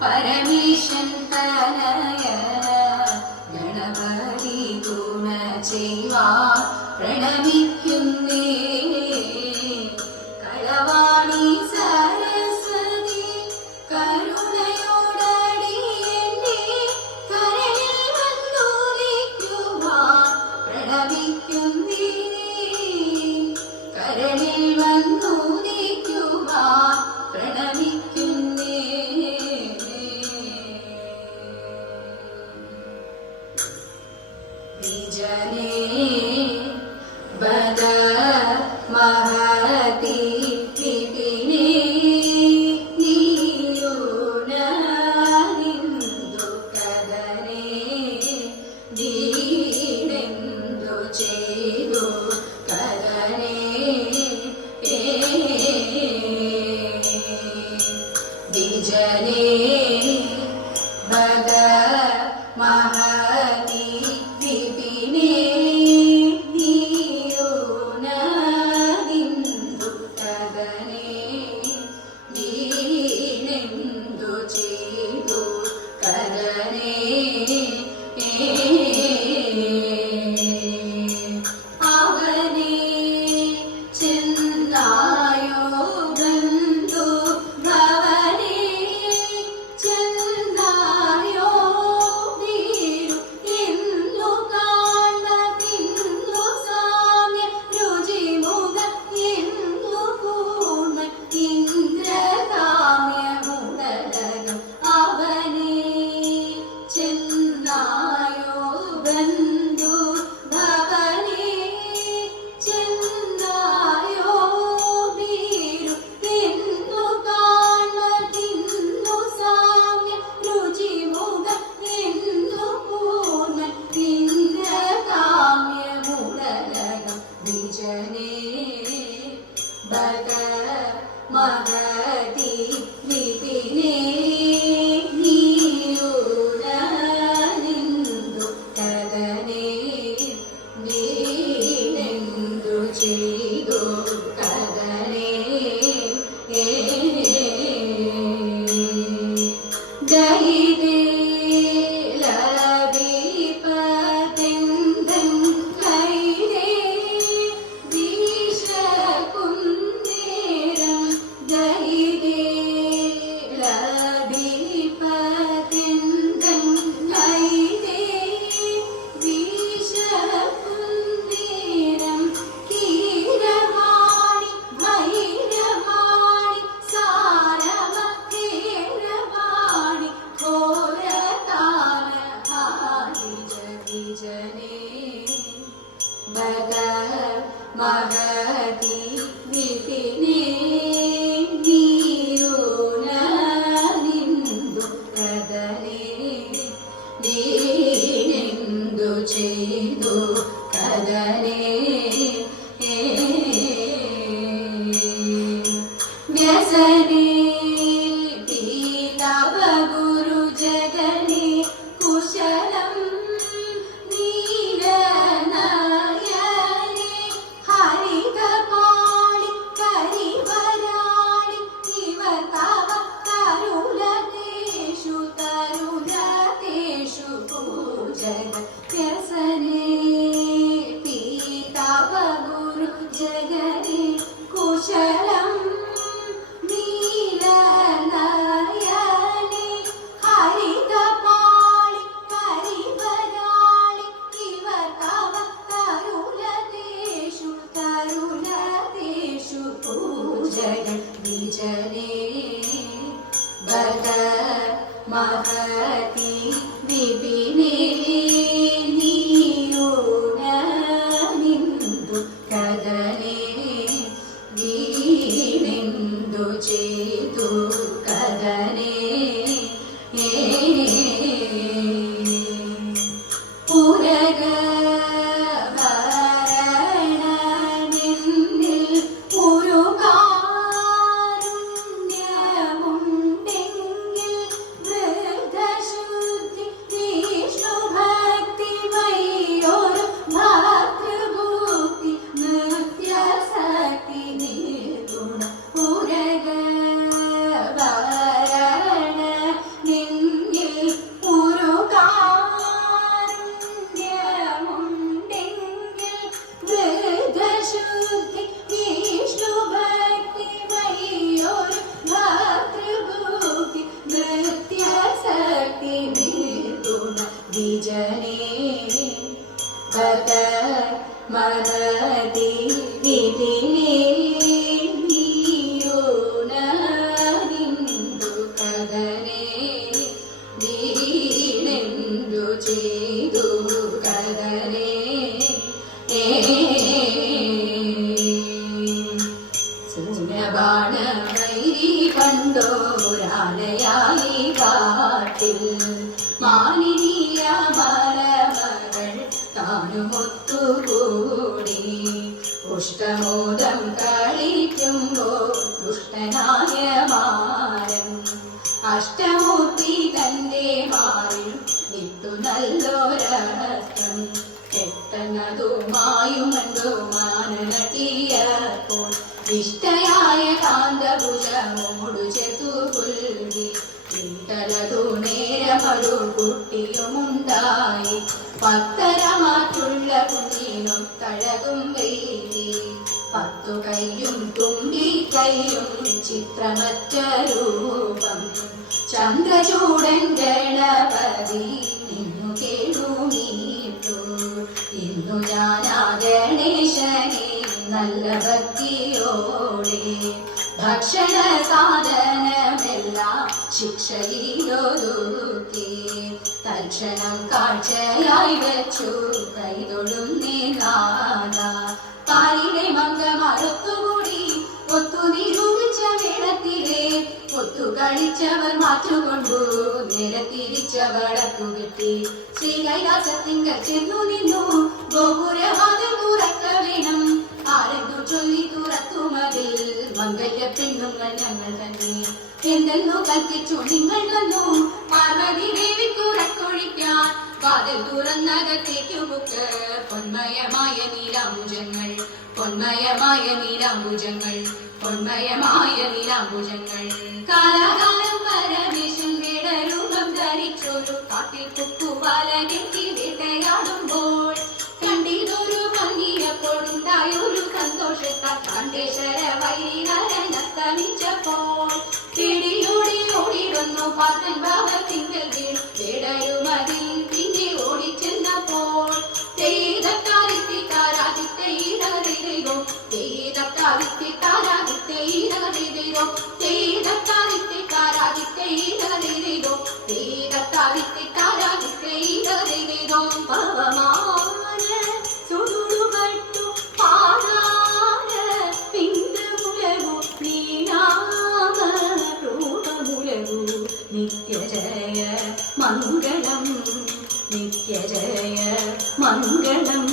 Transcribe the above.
പരമേശൻ തനയ ഗണപതി ഗുണ ചെയ്യുവാൻ പ്രണമിക്കുന്നേ. കളവാണി സരസ്വതി കരുണയോടടിയെന്നെ കരളിൽ വന്നുദിക്കുവാൻ പ്രണമിക്കുന്നേ. കരളിൽ വന്നുദിക്കുവാൻ പ്രണമിക്കുന്നേ. ജനേ ബദ മഹതി വിപിനേ നീയൂന നിന്ദു കദനേ ദീനെന്തു ചെയ്തു കദനേ വിജനേ ബദ മഹതി മഹതി വിപിനേ നീയൂന നിന്ദു കദനേ ദീനെന്തു ചെയ്തു കദനേ ദൈവേ മഹതി വിപിനേ നീയൂന നിന്ദു കദനേ ദീനെന്തു ചെയ്തു കദനേ വ്യസനേ പീതവ ഗുരു ജഗനേ കുശലം വ്യസനേ പീതവ ഗുരു ജഗനേ കുശലം നീലനയനേ ഹരിതപാളി കരിവരാളി ഇവ തവ തരുലതേഷു തരുലതേഷു പൂജകൾ വിജനേ ബദ മഹതി വിപിനേ നീയൂന നിന്ദു കദനേ ദീനെന്തു ചെയ്തു കദനേ പുരഗ ഭരണനിൽ പുരുകാരുണ്യമുണ്ടേ ഭരണ നിന്നിൽ ഒരു കാരുണ്യമുണ്ടെങ്കിൽ വൃദ്ധശുദ്ധി വിഷ്ണുഭക്തി മയൊരു ഭാതൃഭൂതി നൃത്യശക്തി നിർഗുണ വിജനേ മനതി വിപിനേ നീയോണനിന്ദു കദനേ വീണെന്തു ചെയ്തു കദനേ ശൂന്യബാണവൈരി കണ്ടോരാലയായി കാട്ടിൽ മാലിനിയ മലമകൾ താനുമൊത്തുകൂടി പുഷ്ടമോദം കളിക്കുമ്പോൾ ദുഷ്ടനായ മാരൻ അഷ്ടമൂർത്തി തന്റെ മാറിൽ ഇട്ടു നല്ലൊരസ്ത്രം കെട്ടനതുമായുമണ്ടോ മാനനട്ടിയപ്പോൾ ഇഷ്ടയായ കാന്തഭുജമോടു ചെത്തു പുൽകി ഇട്ടലതു നേരമൊരു കുട്ടിയുമുണ്ടായി പത്തരമാറ്റുള്ള കുഞ്ഞിനും തഴകും വെയിലി 10 കൈയും തുമ്പി കൈയും ചിത്രമറ്റ രൂപം ചന്ദ്രചൂടൻ ഗണപതി നിന്നു കേളുമീട്ടു ഇന്നു ഞാനാ ഗണേശനെ നല്ല ഭക്തിയോടെ ഭക്ഷണ സാധനമെല്ലാം ശിക്ഷയിലൊതുക്കി തൽക്ഷണം കാഴ്ചയായി വെച്ചു കൈതൊഴുന്നേ നാദ പാലിലെ മംഗമറുത്തുകൂടി ഒത്തു നിരൂപിച്ച വേടത്തിലെ ഒത്തു കളിച്ചവർ മാറ്റുകൊണ്ടു നിരത്തിരിച്ചവളത്തു കിട്ടി ശ്രീ കൈലാസത്തിങ്കൽ ചെന്നു നിന്നു ഗോപുരവാതിൽ തുറക്ക വേണം ആരെന്നു ചൊല്ലി തുറക്കുമതിൽ മംഗല്യ പെണ്ണുങ്ങൾ ഞങ്ങൾ തന്നെ എന്തെന്നു കൽപ്പിച്ചു നിങ്ങൾ തന്നു പാർവതി ദേവി തുറക്കൊഴിക്കാൻ വാതിൽ തുറന്നകത്തേക്കു ബുക്ക് പൊന്മയമായ നീലാംബുജങ്ങൾ പൊന്മയമായ നീലാംബുജങ്ങൾ പൊന്മയമായ നീലാംബുജങ്ങൾ കാലാകാലം പരമേശൻ വേടരൂപം ധരിച്ചൊരു കാട്ടിൽ കുക്കുവാല കെട്ടി വേട്ടയാടുമ്പോൾ കണ്ടിതൊരു ഭംഗിയപ്പോഴുണ്ടായൊരു സന്തോഷത്താൽ കണ്ടേശ്വര വൈരിഹരനസ്തമിച്ചപ്പോൾ പിടിയോടി ഓടിടുന്നു പാത്തൻ ഭാവത്തിങ്കൽ വീണു വേടരുമതിൽ പിന്നെ ഓടിച്ചെന്നപ്പോൾ തെയ്തക്കാരിത്തിക്കാരാതിത്തൈതകതിരോ തെയ്തക്കാരിത്തിക്കാരാതിത്തൈതകതിരോ തെയ്തക്കാരിത്തിക്കാരാതിത്തൈതകതിരോ തെയ്തക്കാരിത്തിക്കാരാതിത്തൈതകതിരോ പവമാന സുടുപട്ടു പാദാന പിന്തുലവു നീനാമ രൂപമുലവു നിത്യജയ മംഗളം നിത്യജയ മംഗളം